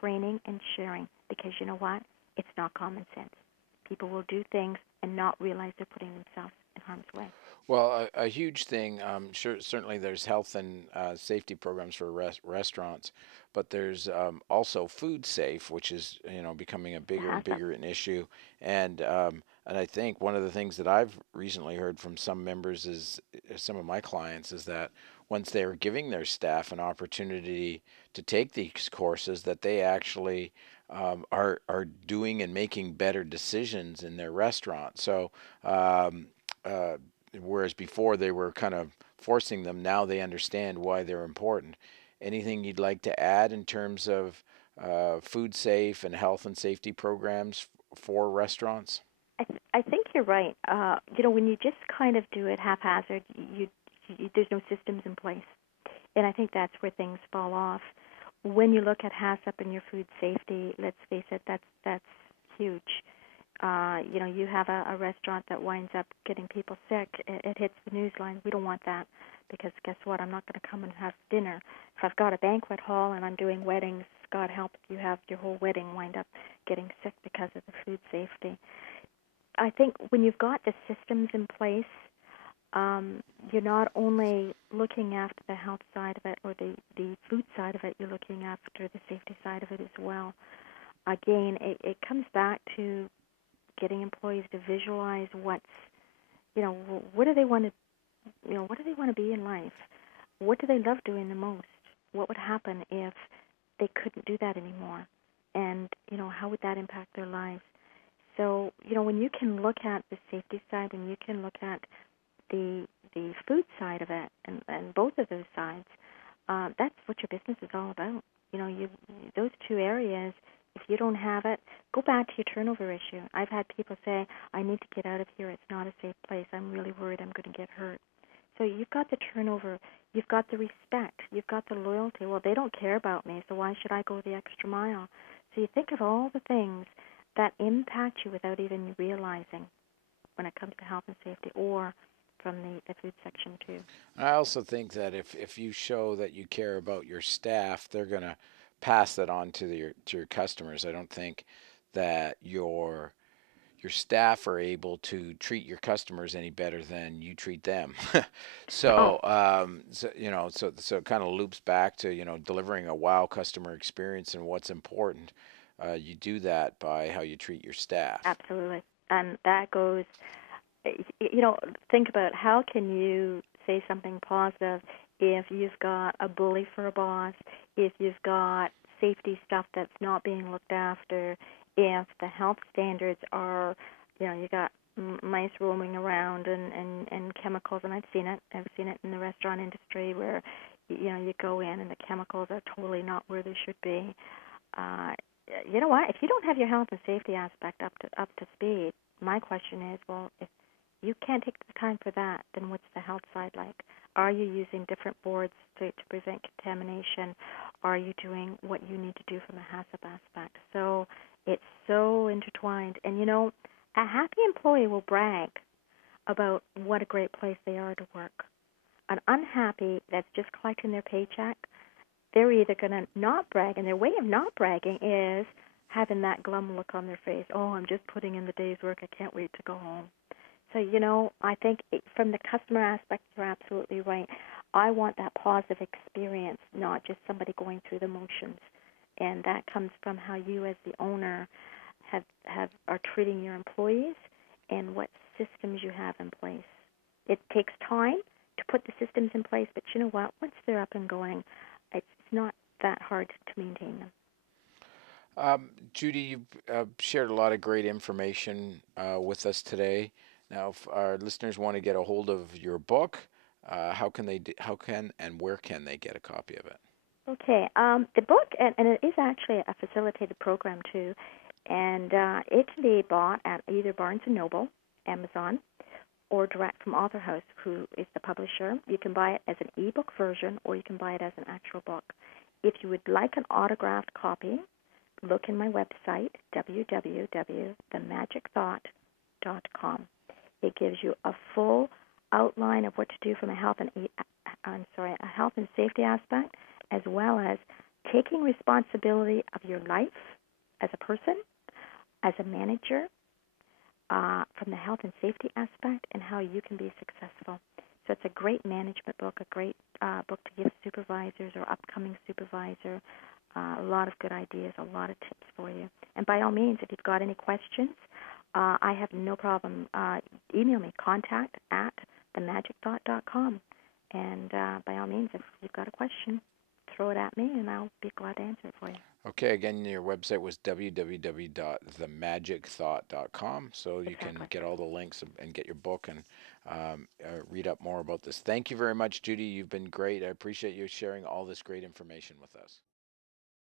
training and sharing, because you know what? It's not common sense. People will do things and not realize they're putting themselves in harm's way. Well, a huge thing, sure, certainly there's health and safety programs for restaurants, but there's also food safe, which is becoming a The bigger and HACCP. bigger an issue. And I think one of the things that I've recently heard from some members is some of my clients is that once they are giving their staff an opportunity to take these courses, that they actually are doing and making better decisions in their restaurant. So. Uh, Whereas before they were kind of forcing them, now they understand why they're important. Anything you'd like to add in terms of food safe and health and safety programs for restaurants? I think you're right. When you just kind of do it haphazard, there's no systems in place, and I think that's where things fall off. When you look at HACCP and your food safety, let's face it, that's huge. You have a restaurant that winds up getting people sick. It hits the news line. We don't want that, because guess what? I'm not going to come and have dinner. If I've got a banquet hall and I'm doing weddings, God help if you have your whole wedding wind up getting sick because of the food safety. I think when you've got the systems in place, you're not only looking after the health side of it or the food side of it, you're looking after the safety side of it as well. Again, it comes back to getting employees to visualize what do they want to, what do they want to be in life? What do they love doing the most? What would happen if they couldn't do that anymore? And, how would that impact their lives? So, when you can look at the safety side, when you can look at the food side of it, and both of those sides, that's what your business is all about. Those two areas, if you don't have it, go back to your turnover issue. I've had people say, I need to get out of here. It's not a safe place. I'm really worried I'm going to get hurt. So you've got the turnover. You've got the respect. You've got the loyalty. Well, they don't care about me, so why should I go the extra mile? So you think of all the things that impact you without even realizing when it comes to health and safety, or from the food section too. I also think that if you show that you care about your staff, they're going to pass that on to your customers. I don't think that your staff are able to treat your customers any better than you treat them. Oh, So it kind of loops back to delivering a wow customer experience and what's important. You do that by how you treat your staff. absolutely. And that goes, think about how can you say something positive if you've got a bully for a boss, if you've got safety stuff that's not being looked after, if the health standards are, you got mice roaming around and chemicals, and I've seen it in the restaurant industry where, you go in and the chemicals are totally not where they should be. You know what? If you don't have your health and safety aspect up to speed, my question is, well, if you can't take the time for that, then what's the health side like? Are you using different boards to prevent contamination? Are you doing what you need to do from a HACCP aspect? So it's so intertwined. And, a happy employee will brag about what a great place they are to work. An unhappy that's just collecting their paycheck, they're either going to not brag, and their way of not bragging is having that glum look on their face. Oh, I'm just putting in the day's work. I can't wait to go home. So, I think from the customer aspect, you're absolutely right. I want that positive experience, not just somebody going through the motions. And that comes from how you as the owner are treating your employees and what systems you have in place. It takes time to put the systems in place, but you know what? Once they're up and going, it's not that hard to maintain them. Judy, you've shared a lot of great information with us today. Now, if our listeners want to get a hold of your book, how can and where can they get a copy of it? Okay, the book, and it is actually a facilitated program too, and it can be bought at either Barnes & Noble, Amazon, or direct from Author House, who is the publisher. You can buy it as an ebook version, or you can buy it as an actual book. If you would like an autographed copy, look in my website, www.themagicthought.com. It gives you a full outline of what to do from a health and safety aspect, as well as taking responsibility of your life as a person, as a manager, from the health and safety aspect, and how you can be successful. So it's a great management book, a great book to give supervisors or upcoming supervisor. A lot of good ideas, a lot of tips for you. And by all means, if you've got any questions, I have no problem. Email me, contact@themagicthought.com. And by all means, if you've got a question, throw it at me, and I'll be glad to answer it for you. Okay, again, your website was www.themagicthought.com, so you can Exactly. get all the links and get your book and read up more about this. Thank you very much, Judy. You've been great. I appreciate you sharing all this great information with us.